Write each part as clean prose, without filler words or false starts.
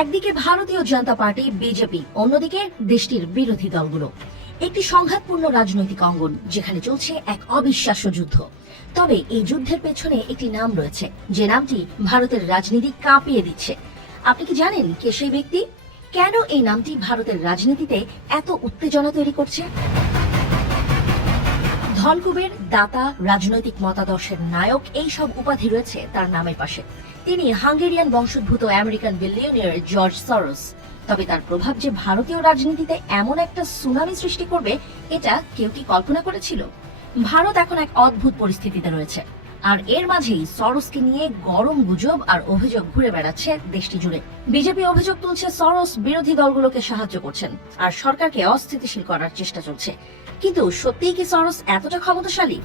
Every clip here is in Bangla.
একদিকে ভারতীয় জনতা পার্টি বিজেপি, অন্যদিকে দেশটির বিরোধী দলগুলো। একটি সংঘাতপূর্ণ রাজনৈতিক অঙ্গন যেখানে চলছে এক অবিশ্বাস্য যুদ্ধ। তবে এই যুদ্ধের পেছনে একটি নাম রয়েছে, যে নামটি ভারতের রাজনীতি কাঁপিয়ে দিচ্ছে। আপনি কি জানেন কে সেই ব্যক্তি? কেন এই নামটি ভারতের রাজনীতিতে এত উত্তেজনা তৈরি করছে? ধনকুবের, দাতা, রাজনৈতিক মতাদর্শের নায়ক, এই সব উপাধি রয়েছে তার নামের পাশে। তিনি হাঙ্গেরিয়ান বংশোদ্ভূত আমেরিকান বিলিয়নিয়ার জর্জ সরোস। তবে তার প্রভাব যে ভারতীয় রাজনীতিতে এমন একটা সুনামি সৃষ্টি করবে, এটা কেউ কি কল্পনা করেছিল? ভারত এখন এক অদ্ভুত পরিস্থিতিতে রয়েছে, আর এর মাঝেই সরোসকে নিয়ে গরম গুজব আর অভিযোগ ঘুরে বেড়াচ্ছে দেশটি জুড়ে। বিজেপি অভিযোগ তুলছে সরোস বিরোধী দলগুলোকে সাহায্য করছেন আর সরকারকে অস্থিতিশীল করার চেষ্টা চলছে। কিন্তু সত্যিই কি সরোস এতটা ক্ষমতাশালী?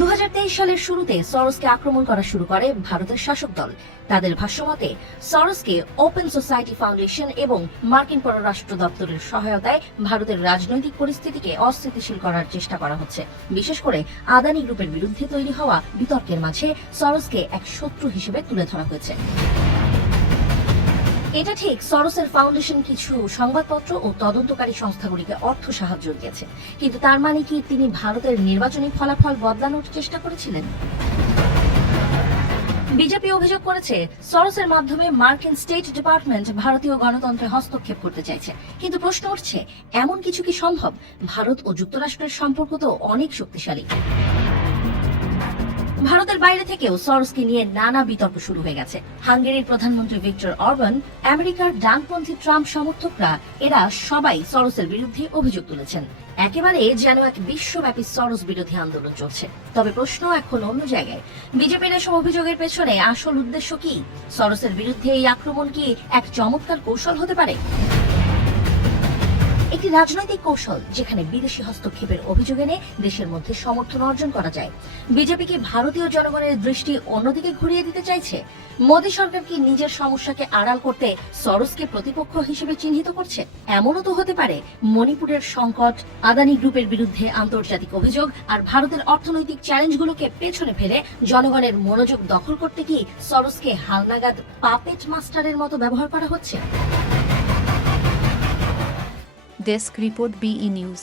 2023 সালের শুরুতে সরোসকে আক্রমণ করা শুরু করে ভারতের শাসক দল। তাদের ভাষ্যমতে সরোসকে ওপেন সোসাইটি ফাউন্ডেশন এবং মার্কিন পররাষ্ট্র দপ্তরের সহায়তায় ভারতের রাজনৈতিক পরিস্থিতিকে অস্থিতিশীল করার চেষ্টা করা হচ্ছে। বিশেষ করে আদানি গ্রুপের বিরুদ্ধে তৈরি হওয়া বিতর্কের মাঝে সরোসকে এক শত্রু হিসেবে তুলে ধরা হয়েছে। এটা ঠিক, সরোসের ফাউন্ডেশন কিছু সংবাদপত্র ও তদন্তকারী সংস্থাগুলিকে অর্থ সাহায্য দিয়েছে, কিন্তু তার মানে কি তিনি ভারতের নির্বাচনী ফলাফল বদলানোর চেষ্টা করেছিলেন? বিজেপি অভিযোগ করেছে সরোসের মাধ্যমে মার্কিন স্টেট ডিপার্টমেন্ট ভারতীয় গণতন্ত্রে হস্তক্ষেপ করতে চাইছে। কিন্তু প্রশ্ন উঠছে, এমন কিছু কি সম্ভব? ভারত ও যুক্তরাষ্ট্রের সম্পর্ক তো অনেক শক্তিশালী। ভারতের বাইরে থেকেও সরোসকে নিয়ে নানা বিতর্ক শুরু হয়ে গেছে। হাঙ্গেরির প্রধানমন্ত্রী ভিক্টর অরবান, আমেরিকার ডানপন্থী ট্রাম্প সমর্থকরা, এরা সবাই সরোসের বিরুদ্ধে অভিযোগ তুলেছেন। একেবারে যেন এক বিশ্বব্যাপী সরোস বিরোধী আন্দোলন চলছে। তবে প্রশ্ন এখন অন্য জায়গায়। বিজেপির এসব অভিযোগের পেছনে আসল উদ্দেশ্য কি? সরোসের বিরুদ্ধে এই আক্রমণ কি এক চমৎকার কৌশল হতে পারে? একটি রাজনৈতিক কৌশল যেখানে বিদেশি হস্তক্ষেপের অভিযোগ এনে দেশের মধ্যে সমর্থন অর্জন করা যায়। বিজেপিকে ভারতীয় জনগণের দৃষ্টি অন্যদিকে ঘুরিয়ে দিতে চাইছে। মোদী সরকার কি নিজের সমস্যাকে আড়াল করতে সরোসকে প্রতিপক্ষ হিসেবে চিহ্নিত করছে? এমনও তো হতে পারে মণিপুরের সংকট, আদানি গ্রুপের বিরুদ্ধে আন্তর্জাতিক অভিযোগ আর ভারতের অর্থনৈতিক চ্যালেঞ্জগুলোকে পেছনে ফেলে জনগণের মনোযোগ দখল করতে কি সরোসকে হালনাগাদ পাপেট মাস্টারের মতো ব্যবহার করা হচ্ছে? Desk report BE news.